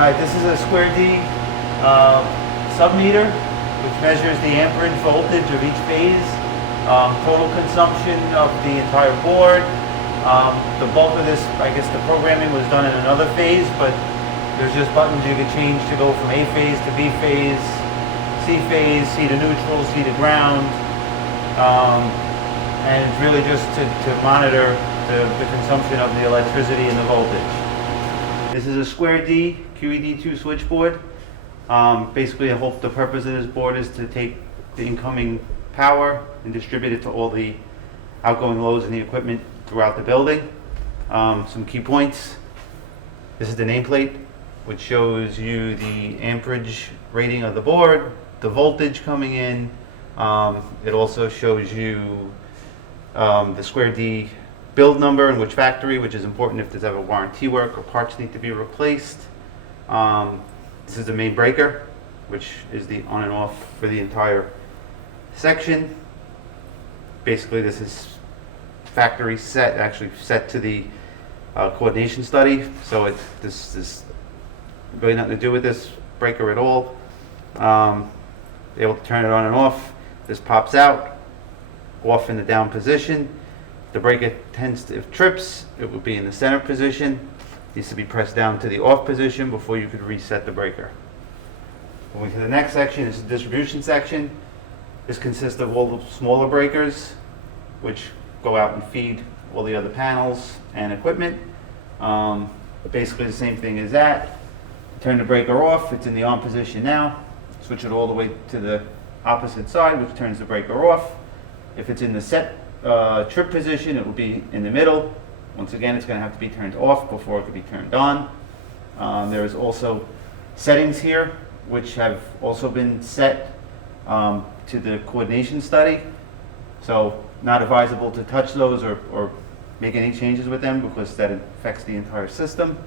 Alright, this is a square D submeter, which measures the amperage voltage of each phase, total consumption of the entire board. The bulk of this, I guess the programming was done in another phase, but there's just buttons you can change to go from A phase to B phase, C to neutral, C to ground. And it's really just to monitor the consumption of the electricity and the voltage. This is a square D QED2 switchboard. Basically, the purpose of this board is to take the incoming power and distribute it to all the outgoing loads in the equipment throughout the building. Some key points. This is the nameplate, which shows you the amperage rating of the board, the voltage coming in. It also shows you the square D build number and which factory, which is important if there's ever warranty work or parts need to be replaced. This is the main breaker, which is the on and off for the entire section. Basically, this is factory set, actually set to the coordination study. So this is really nothing to do with this breaker at all. Able to turn it on and off. This pops out, off in the down position. The breaker tends to, if trips, it will be in the center position. Needs to be pressed down to the off position before you could reset the breaker. Moving to the next section is the distribution section. This consists of all the smaller breakers, which go out and feed all the other panels and equipment. Basically the same thing as that. Turn the breaker off, it's in the on position now. Switch it all the way to the opposite side, which turns the breaker off. If it's in the set trip position, it will be in the middle. Once again, it's going to have to be turned off before it can be turned on. There is also settings here, which have also been set to the coordination study. So not advisable to touch those or make any changes with them because that affects the entire system.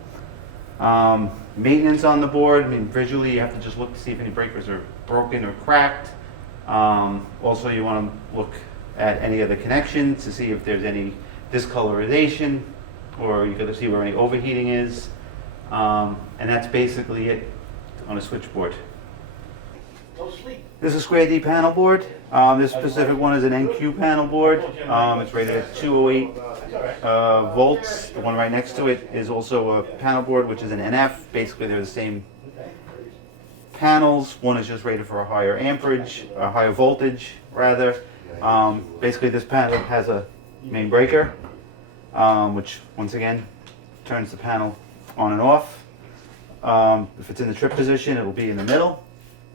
Maintenance on the board, I mean, visually you have to just look to see if any breakers are broken or cracked. Also, you want to look at any of the connections to see if there's any discolorization, or you got to see where any overheating is. And that's basically it on a switchboard. This is a square D Panelboard. This specific one is an NQ Panelboard. It's rated at 208 volts. The one right next to it is also a Panelboard, which is an NF. Basically, they're the same panels. One is just rated for a higher amperage, a higher voltage, rather. Basically, this panel has a main breaker, which once again turns the panel on and off. If it's in the trip position, it will be in the middle.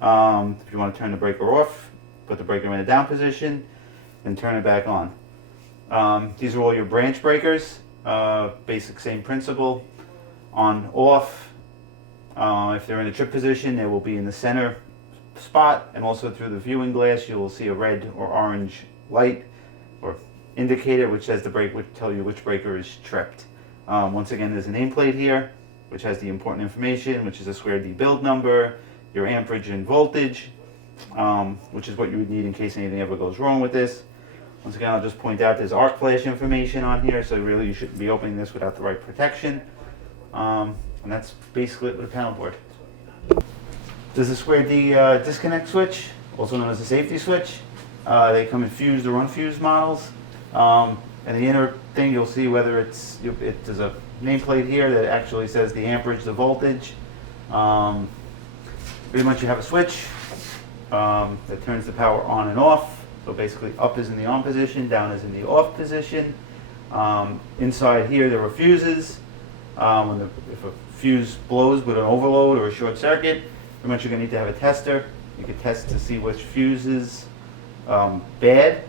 If you want to turn the breaker off, put the breaker in a down position, and turn it back on. These are all your branch breakers. Basic same principle. On, off. If they're in a trip position, they will be in the center spot, and also through the viewing glass you will see a red or orange light or indicator which says the break would tell you which breaker is tripped. Once again, there's a nameplate here which has the important information, which is a square D build number, your amperage and voltage, which is what you would need in case anything ever goes wrong with this. Once again, I'll just point out there's arc flash information on here, so really you shouldn't be opening this without the right protection. And that's basically it with a panel board. This is a square D disconnect switch, also known as a safety switch. They come in fused or unfused models. And the inner thing, you'll see whether there's a nameplate here that actually says the amperage, the voltage. Pretty much you have a switch that turns the power on and off. So basically up is in the on position, down is in the off position. Inside here there are fuses. If a fuse blows with an overload or a short circuit, pretty much you're going to need to have a tester. You can test to see which fuse is bad.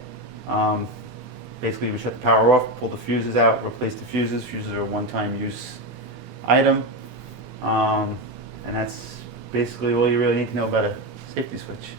Basically, we shut the power off, pull the fuses out, replace the fuses. Fuses are a one-time use item. And that's basically all you really need to know about a safety switch.